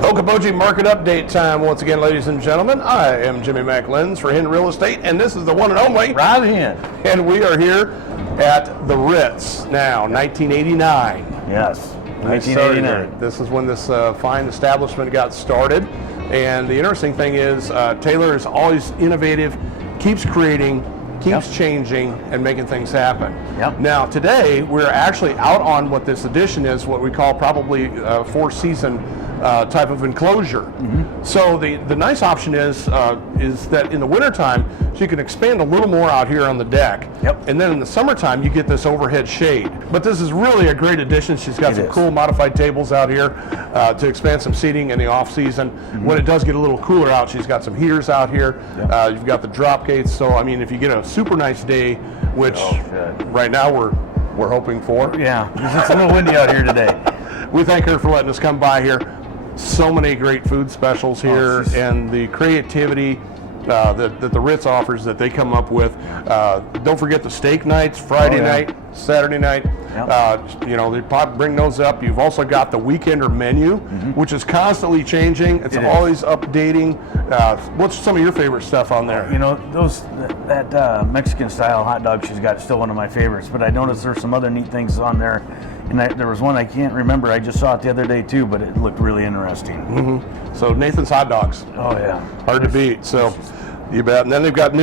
Okoboji Market Update time once again, ladies and gentlemen. I am Jimmy McLenz for Hen Real Estate, and this is the one and only Rob Hen. And we are here at the Ritz now, 1989. Yes, 1989. This is when this fine establishment got started. And the interesting thing is Taylor is always innovative, keeps creating, keeps changing, and making things happen. Now today we're actually out on what this addition is, what we call probably four-season type of enclosure. So the nice option is that in the wintertime, so you can expand a little more out here on the deck. And then in the summertime, you get this overhead shade. But this is really a great addition. She's got some cool modified tables out here to expand some seating in the off season. When it does get a little cooler out, she's got some heaters out here. You've got the drop gates. So I mean, if you get a super nice day, which right now we're hoping for. Yeah, because it's a little windy out here today. We thank her for letting us come by here. So many great food specials here, and the creativity that the Ritz offers that they come up with. Don't forget the steak nights, Friday night, Saturday night. You know, they bring those up. You've also got the weekender menu, which is constantly changing. It's always updating. What's some of your favorite stuff on there? You know, that Mexican style hot dog she's got is still one of my favorites, but I noticed there's some other neat things on there. And there was one I can't remember. I just saw it the other day too, but it looked really interesting. So Nathan's Hot Dogs. Oh yeah, hard to beat. So you bet. And then they got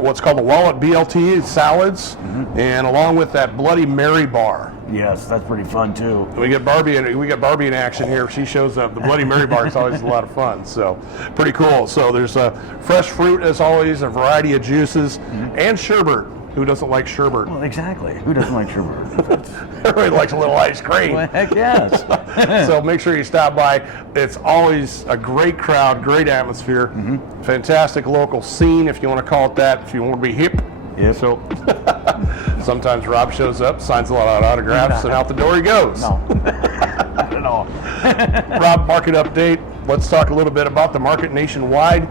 what's called the Wallet BLT salads, and along with that Bloody Mary bar. Yes, that's pretty fun too. We get Barbie in action here. If she shows up, the Bloody Mary bar is always a lot of fun. So pretty cool. So there's fresh fruit as always, a variety of juices, and sherbet. Who doesn't like sherbet? Well, exactly. Who doesn't like sherbet? Everybody likes a little ice cream. Well, heck yes. So make sure you stop by. It's always a great crowd, great atmosphere, fantastic local scene, if you want to call it that, if you want to be hip. Yeah. So sometimes Rob shows up, signs a lot of autographs, and out the door he goes. No. Not at all. Rob, market update. Let's talk a little bit about the market nationwide.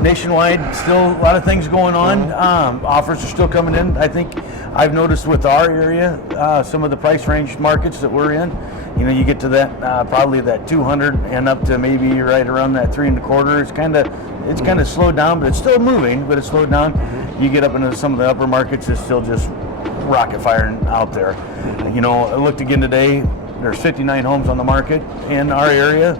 Nationwide, still a lot of things going on. Offers are still coming in. I think I've noticed with our area, some of the price range markets that we're in, you know, you get to that probably that 200 and up to maybe right around that 3 1/4. It's kind of slowed down, but it's still moving. But it's slowed down. You get up into some of the upper markets, it's still just rocket firing out there. You know, I looked again today. There's 59 homes on the market in our area.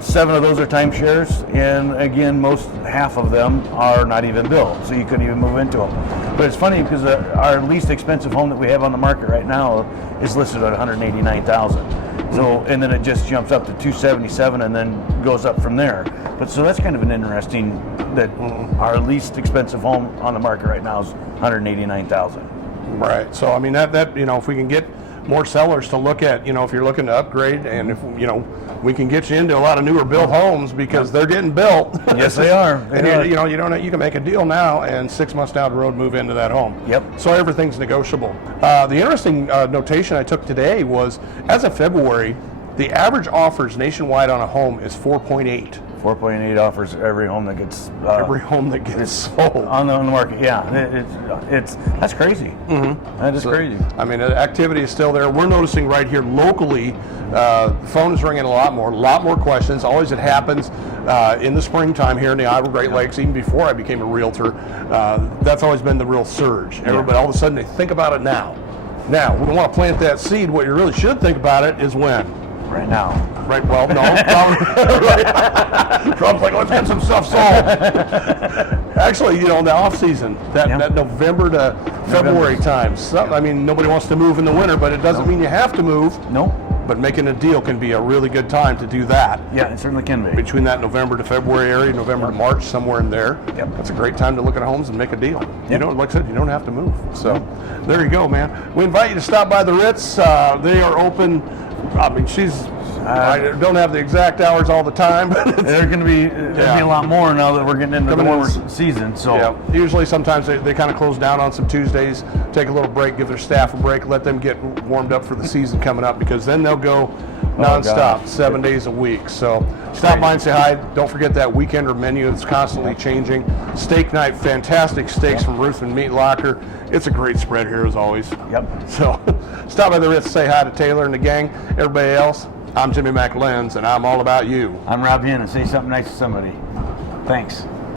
7 of those are timeshares, and again, half of them are not even built, so you couldn't even move into them. But it's funny because our least expensive home that we have on the market right now is listed at $189,000. So, and then it just jumps up to $277, and then goes up from there. But so that's kind of an interesting that our least expensive home on the market right now is $189,000. Right. So I mean that you know, if we can get more sellers to look at, you know, if you're looking to upgrade, and if you know, we can get you into a lot of newer built homes because they're getting built. Yes, they are. And you know, you can make a deal now, and 6 months down the road, move into that home. So everything's negotiable. The interesting notation I took today was, as of February, the average offers nationwide on a home is 4.8. 4.8 offers every home that gets sold on the market. Yeah, that's crazy. That is crazy. I mean, the activity is still there. We're noticing right here locally, the phone is ringing a lot more questions. Always it happens in the springtime here in the Iowa Great Lakes. Even before I became a realtor, that's always been the real surge. Everybody all of a sudden they think about it now. Now, we want to plant that seed. What you really should think about it is when. Right now. Right, well, no. Trump's like, let's get some stuff sold. Actually, you know, in the off season, that November to February time, I mean, nobody wants to move in the winter, but it doesn't mean you have to move. No. But making a deal can be a really good time to do that. Yeah, it certainly can be. Between that November to February area, November to March, somewhere in there. That's a great time to look at homes and make a deal. You know, like I said, you don't have to move. So there you go, man. We invite you to stop by the Ritz. They are open. I mean, I don't have the exact hours all the time, but there's going to be a lot more now that we're getting into the warmer season. So usually sometimes they kind of close down on some Tuesdays, take a little break, give their staff a break, let them get warmed up for the season coming up, because then they'll go nonstop, 7 days a week. So stop by and say hi. Don't forget that weekender menu. It's constantly changing. Steak night, fantastic steaks from Ruthven Meat Locker. It's a great spread here as always. So stop by the Ritz, say hi to Taylor and the gang. Everybody else, I'm Jimmy McLenz, and I'm all about you. I'm Rob Hinn, and say something nice to somebody. Thanks.